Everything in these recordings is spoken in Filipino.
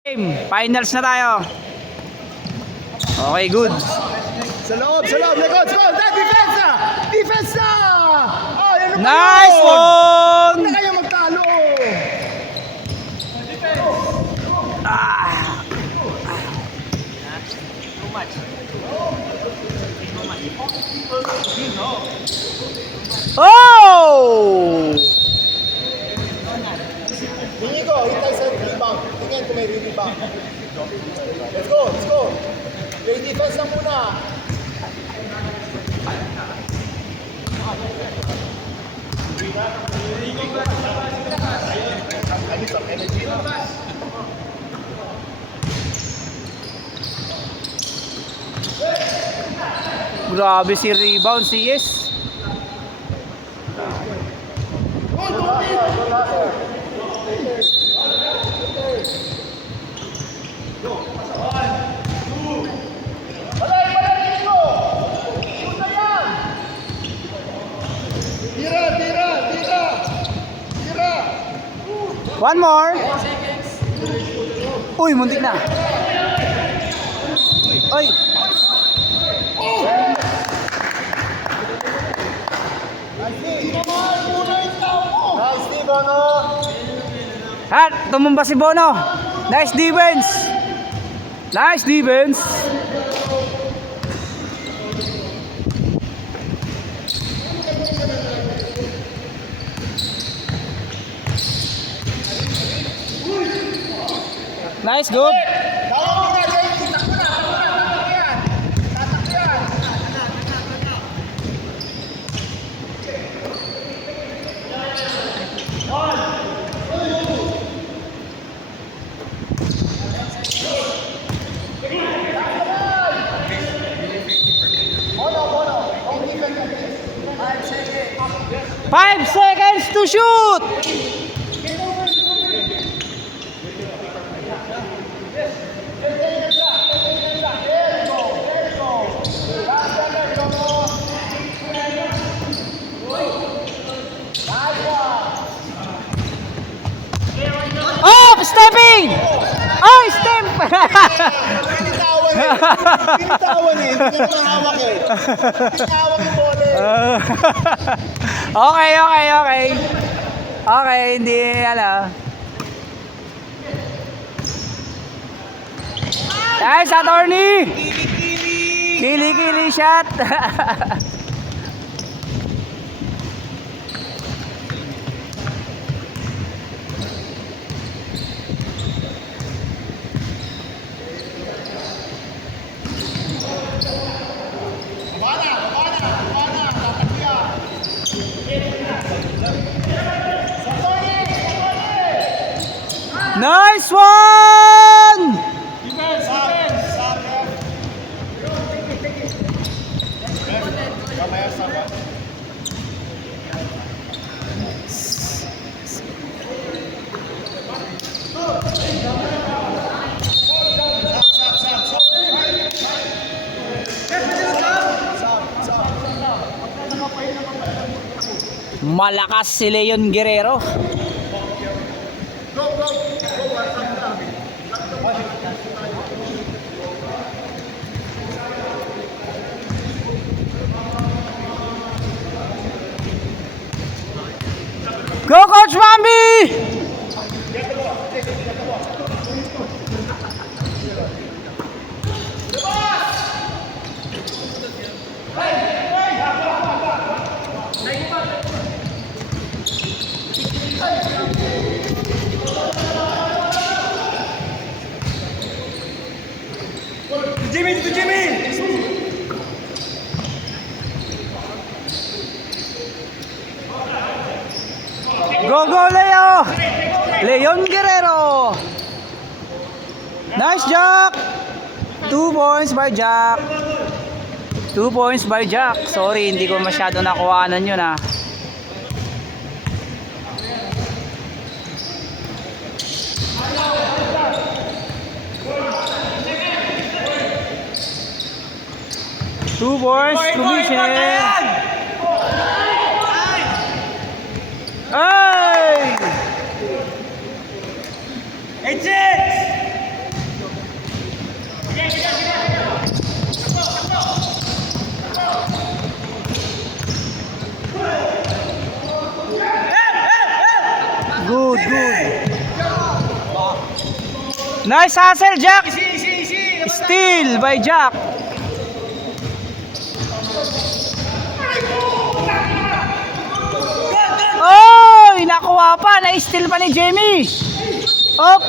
Finals na tayo. Okay, good. Sa loob, likod, defense na! Defense na! Oh, yan na Nice yun! one! Huwag na kayo magtalo! Oh! Hingi ko, hintay sa rebound. Tingnan kung may rebound. Let's go! Play defense lang muna. Grabe si rebound, CS. Tira! One more. Uy, muntik na. Uy. Nice, di Bono! Hat, tumumba si Bono. Nice defense. Nice defense. Nice, good. Tawa mo na, Jamie! Takbo na! Tatakbo yan! Tatakbo yan! Bono! Don't defend like this. 5 seconds to shoot. Oh, stepping! Oh, step! Binitawan eh. Hindi niya naman hawak eh. Binawak yung bola eh. Okay. Okay, hindi Nice, attorney! Kili shot! Nice one! Malakas si Leon Guerrero. Go, Coach Bambi! Jimmy! Go, Leo! Leon Guerrero! Nice, Jack! 2 points by Jack. 2 points by Jack. Sorry, hindi ko masyado nakuhaanan yun ah. Two points to Michelle. Hey! Nice hustle, Jack. Steal by Jack. Oh, nakuha pa. Na-steal pa ni Jamie. Op.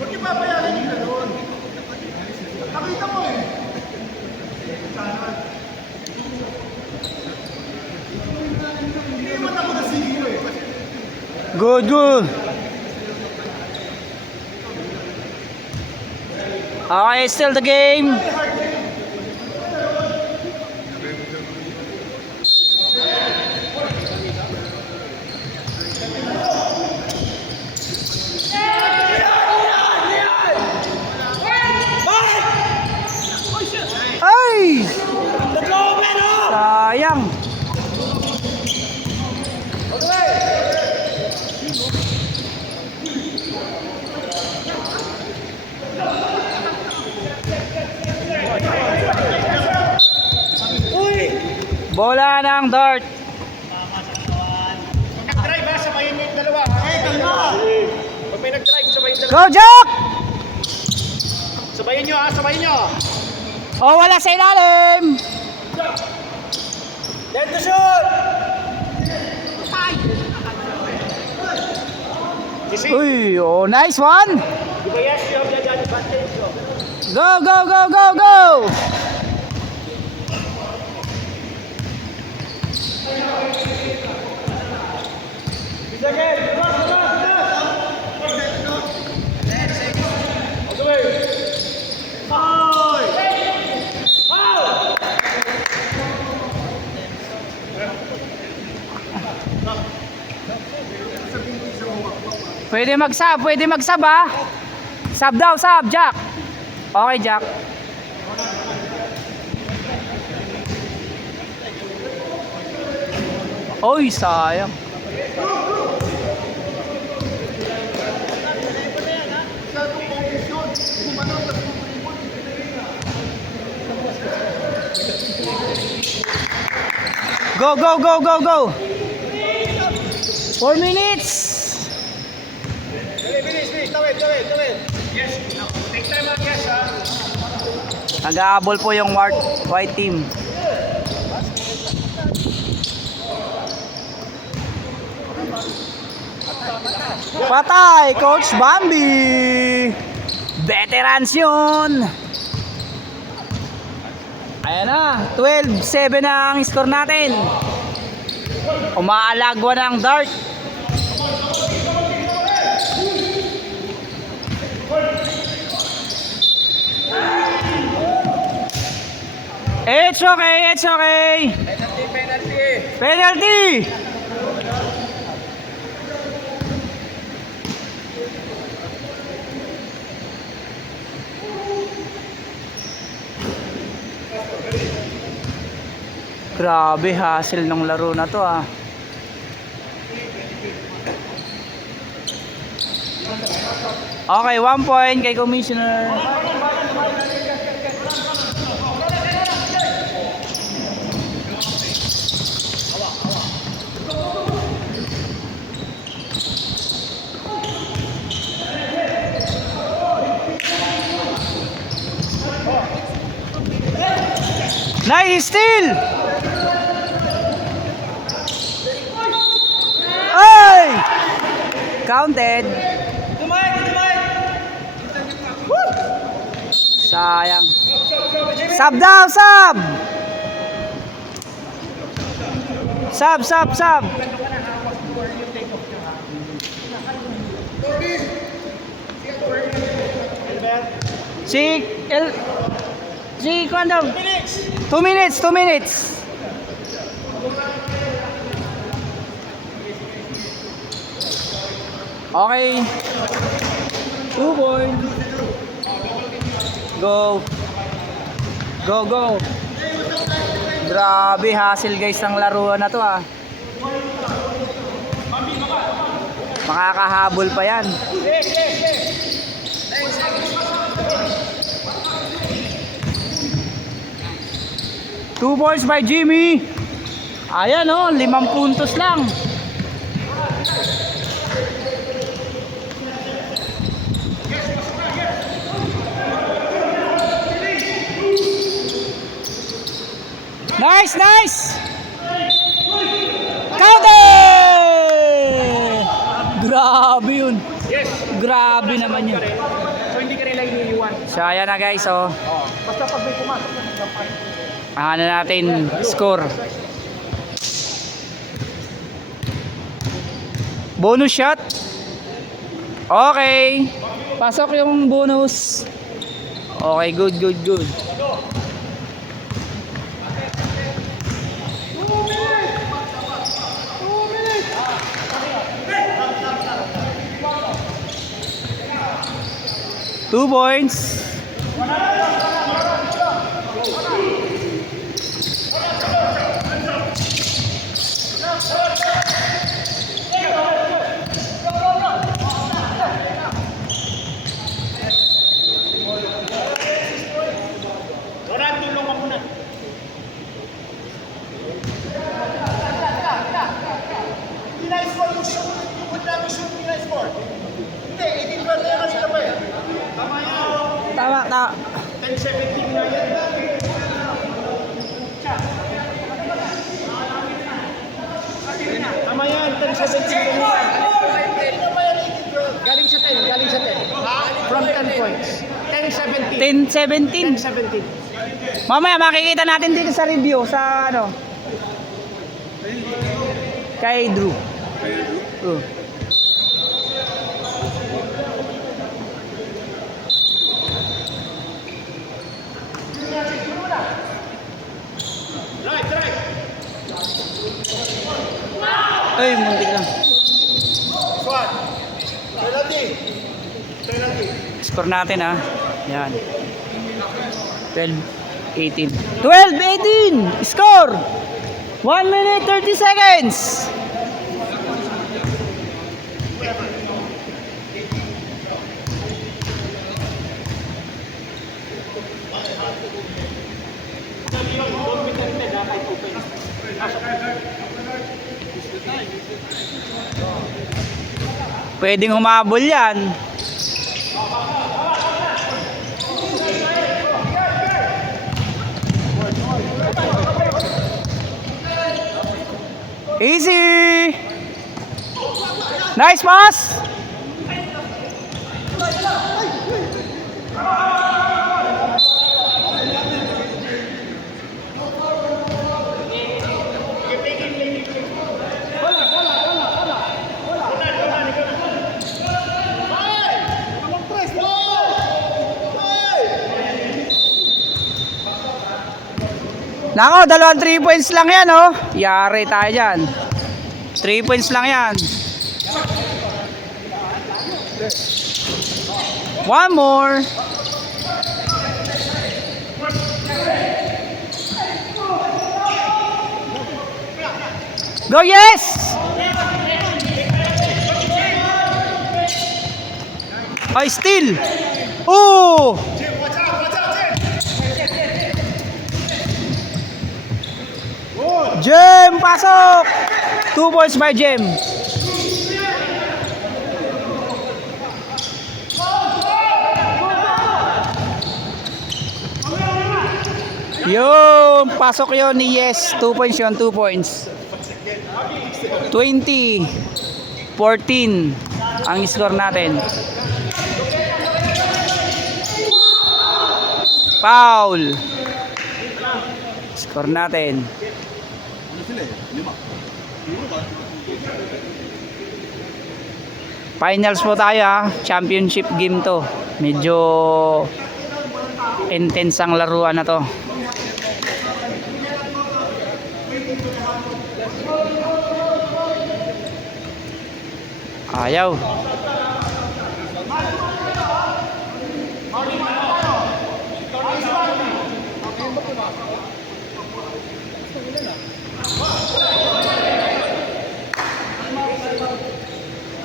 Huwag niyo papayagan yung gano'n. Nakita mo eh. Hindi naman ako nasigilo eh. Good, good. Okay, still the game. Ay! Sayang. Bola ng dart. Nag-drive ha, sabayin niyo yung dalawa. Eh, kalma! Pag may nag-drive, sabayin yung dalawa. Go, Jack! Sabayin niyo ha, sabayin niyo. Oh, wala sa ilalim. Let the shoot! Uy, oh, nice one. Di ba yes, you have the advantage. Go, go, go, go, go. Pwede mag-sub ha. Sub daw, sub, Jack. Okay, Jack. Oy, sayang. Go, go, go, go, go. 4 minutes. Finish. Tawid. Yes, take time lang, yes ha. Nag-aabol po yung white team. Patay, Coach Bambi. Veterans yun. Ayan na, 12-7 ang score natin. Umaalagwa ng dart. It's okay. Penalty. Grabe hassle ng laro na to ah. Okay, 1 point kay Commissioner. Nice steal! Ay! Counted. Sayang. Sub daw, sub! Sub. Si Kwandam. 2 minutes. Okay. 2 points. Go. Grabe hassle guys ng laruan na to ah. Makakahabol pa yan. 2 points by Jimmy. Ayan oh, 5 puntos lang. Nice, nice! Counter! Grabe yun. Grabe naman yun. So hindi ka nila iniiwan. So ayan na guys, oh. Basta pag may pumasok ng dapat. Ano natin, score. Bonus shot. Okay. Pasok yung bonus. Okay, good, good, good. Two points. Tama, tama. 10-17 na yan. Tama yan, 10-17 na yan. Galing sa 10, galing sa 10. From 10 points. 10-17. 10-17. Mamaya makikita natin dito sa review sa ano. Kay Drew. Ay, muntik lang. Squad. Penalty. Score natin ah. Yan. 12-18. 12-18! Score! 1 minute 30 seconds! Pwedeng humabol yan. Easy! Nice pass! Nako, 2 3 points lang yan, oh. Yari tayo dyan. 3 points lang yan. One more. Go, yes! Ay, still. Oh! Jem, pasok! 2 points by Jem. Yung pasok yon ni Yes. 2 points yon, 2 points. 20-14 ang score natin. Foul. Score natin. Finals po tayo ha. Championship game to. Medyo intense ang laruan na to. Ayaw.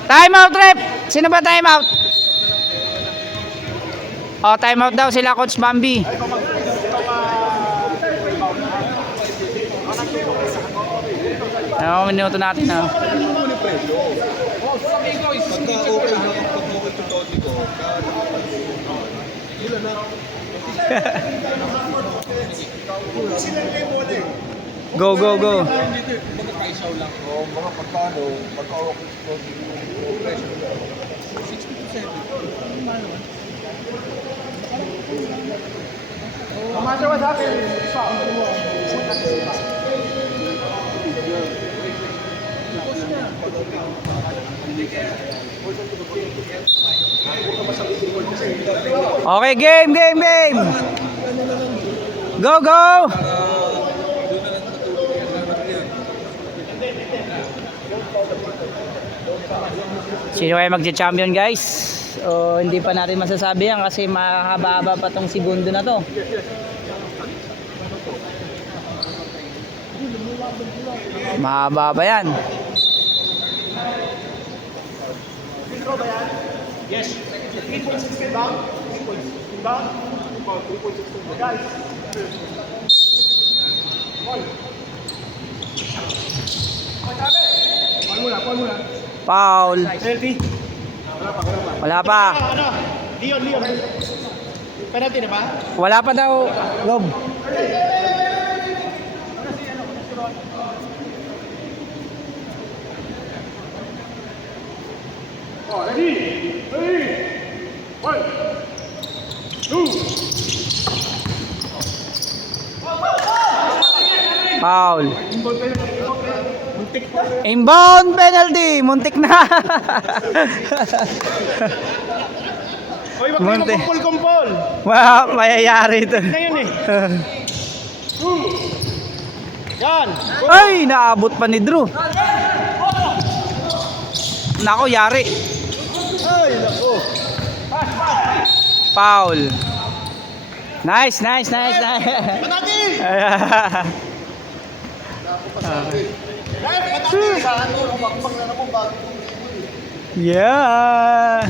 Time out, rep? Sino ba time out? Oh, time out daw sila Coach Bambi. Ano minuto natin ah. Go, go, go. No matter what happens, Okay, game, game, game. Go, go. Sino kaya magcha-champion, guys? O hindi pa natin masasabi yan kasi mahaba-haba pa tong segundo na to. Mahaba ba yan? yes. 3.6 down. 3.6 down. About 3.6 guys. Paul muna. Foul. Penalty. Wala pa. Ano? Leon. Penalty na ba? Wala pa daw, Rob. Oh, ready? 1, 2. Foul. Inbound penalty. Muntik na. Hoy, wag kayo Muntik. magkumpul-kumpul. Wow, mayayari ito. Na yun eh. Yan. Ay, naabot pa ni Drew. Nako, yari. Ay, nako. Foul. Nice. Patati! Patati! Sa ano, magbang mo bago. Yeah.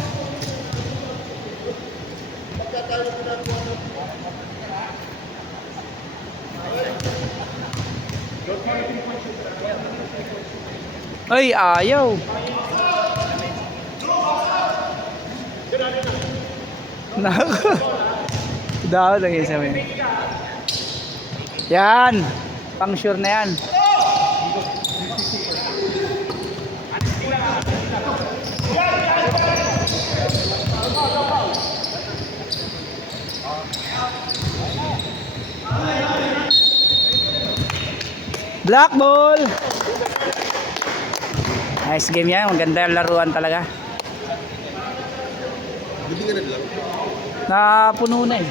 Ay, ayaw. Nako. Daw lagi sa amin. Yan. Pang sure na yan. Black ball. Nice game yan. Maganda yung laruan talaga. Napuno na eh.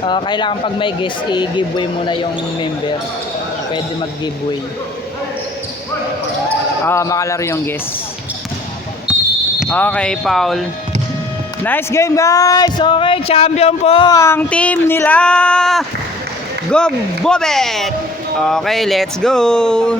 Kailangan pag may guest, i-giveaway muna yung member. Pwede mag-giveaway. Makalaro yung guest. Okay, Paul. Nice game, guys. Okay, champion po ang team nila. Go Bobet! Okay, let's go.